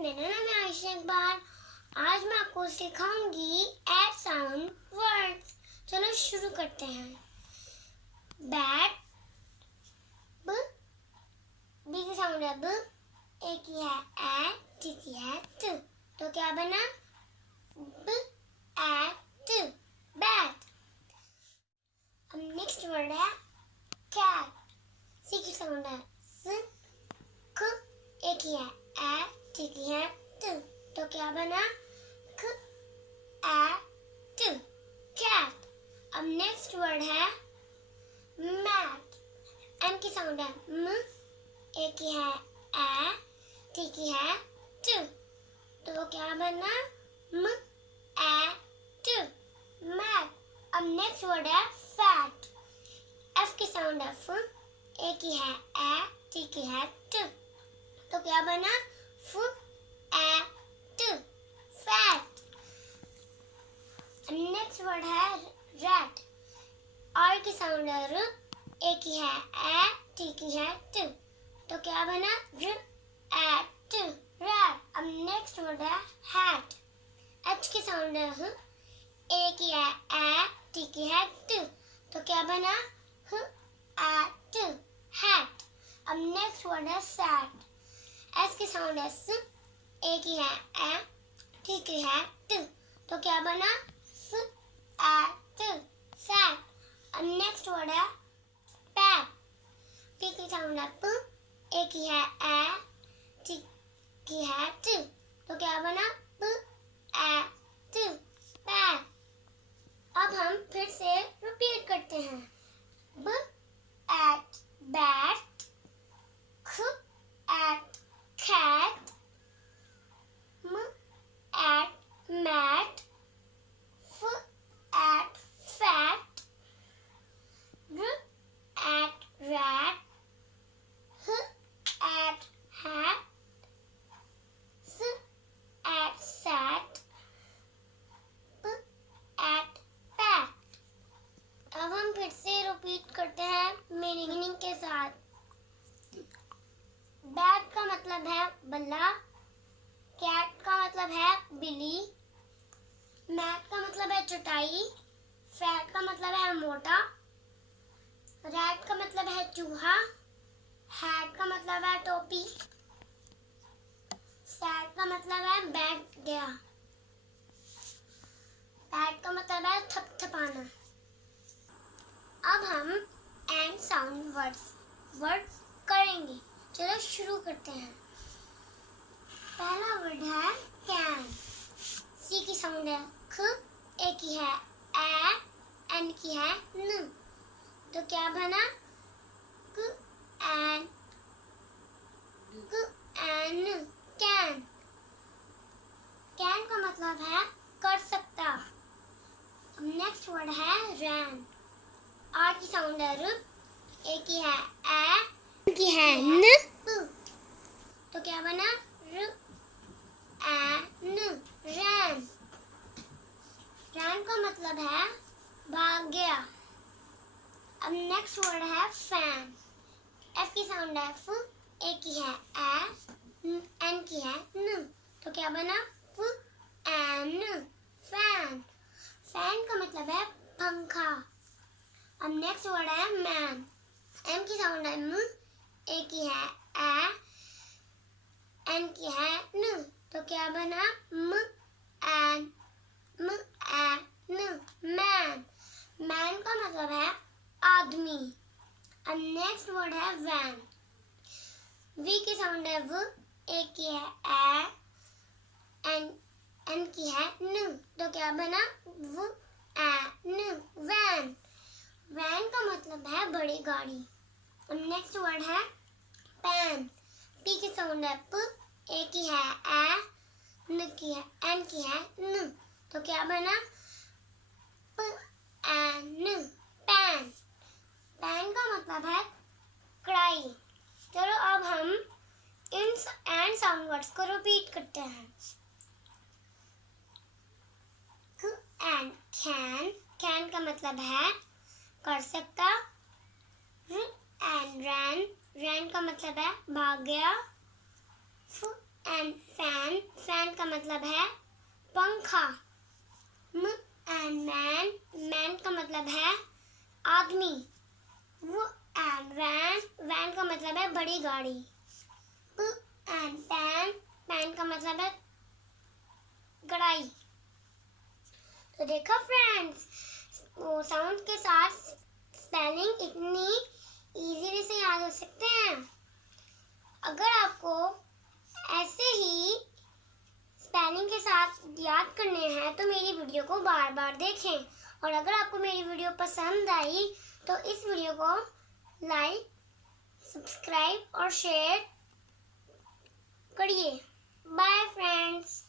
मेरा नाम है आयशा इकबाल। आज मैं आपको सिखाऊंगी ऐड साउंड वर्ड्स। चलो शुरू करते हैं। बैट, ब, बी की साउंड है ब, ए की है ए, टी की है त। तो क्या बना? ब ए त, बैट। अब नेक्स्ट वर्ड है कैट। सी की साउंड है स, क, ए की है ए, टी की है त। तो क्या बना? क ए त, कैट। अब नेक्स्ट वर्ड है मैट। एम की साउंड है म, ए की है ए, टी की है त। तो क्या बना? म ए त, मैट। अब नेक्स्ट वर्ड है फैट। एफ की साउंड है फ, ए की है ए, टी की है त। तो क्या बना? फ ए त, फैट। नेक्स्ट वर्ड है रैट। आर की साउंड है र, ए की है ए, टी की है त। तो क्या बना? र ए त, रैट। अब नेक्स्ट वर्ड है हैट। एच की साउंड है ह, ए की है ए, टी की है त। तो क्या बना? ह ए त, हैट। अब नेक्स्ट वर्ड है सैट। एस की साउंड है स, ए की है ए, टी की है त। तो क्या बना? स ए त, सैट। अब नेक्स्ट वर्ड है पैट। पी की साउंड है प, ए की है ए, टी की है त। तो क्या बना? प ए त, पैट। अब हम फिर से रिपीट करते हैं। ब एट बैट, ख eight cat, m at mat, f at fat, r at rat, h at hat, s at sat, p at pat। अब हम फिर से रिपीट करते हैं मीनिंग के साथ। बैट का मतलब है बल्ला, कैट का मतलब है बिल्ली, मैट का मतलब है चटाई, फैट का मतलब है मोटा, रैट का मतलब है चूहा, हैट का मतलब है टोपी, सैट का मतलब है बैठ गया, पैट का मतलब है थपथपाना। अब हम एंड साउंड वर्ड करेंगे। चलो शुरू करते हैं। पहला वर्ड है कैन। सी की साउंड है ख, ए की है ए, एन की है न। तो क्या बना? क एन, कैन। कैन का मतलब है कर सकता। नेक्स्ट वर्ड है रैन। आर की साउंड है र, ए की है ए, की है न। तो क्या बना? र ए न, रैन। रैन का मतलब है भाग गया। अब नेक्स्ट वर्ड है फैन। एफ की साउंड है फ, ए की है ए, एन की है न। तो क्या बना? फ एन, फैन। फैन का मतलब है पंखा। अब नेक्स्ट वर्ड है मैन। एम की साउंड है म, ए की है ए, एन की है न। तो क्या बना? म एन, मैन। मैन का मतलब है आदमी। अब नेक्स्ट वर्ड है वैन। वी की साउंड है व, ए की है ए, एन की है न। तो क्या बना? व ए न, वैन। वैन का मतलब है बड़ी गाड़ी। अब नेक्स्ट वर्ड है पैन। पी की साउंड है प, ए की है ए, न की है एन की है न। तो क्या बना? प एन, पैन। पैन का मतलब है कढ़ाई। चलो अब हम इन एंड साउंड वर्ड्स को रिपीट करते हैं। And can. कैन का मतलब है कर सकता। And ran. रैन का मतलब है भाग गया। एंड फैन, फैन का मतलब है पंखा। म एंड मैन, मैन का मतलब है आदमी। वो एंड वैन, वैन का मतलब है बड़ी गाड़ी। प एंड पैन, पैन का मतलब है कढ़ाई। तो देखो फ्रेंड्स, वो साउंड के साथ स्पेलिंग इतनी इजीली से याद हो सकते हैं। अगर आपको ऐसे ही स्पेलिंग के साथ याद करने हैं तो मेरी वीडियो को बार बार देखें। और अगर आपको मेरी वीडियो पसंद आई तो इस वीडियो को लाइक, सब्सक्राइब और शेयर करिए। Bye friends.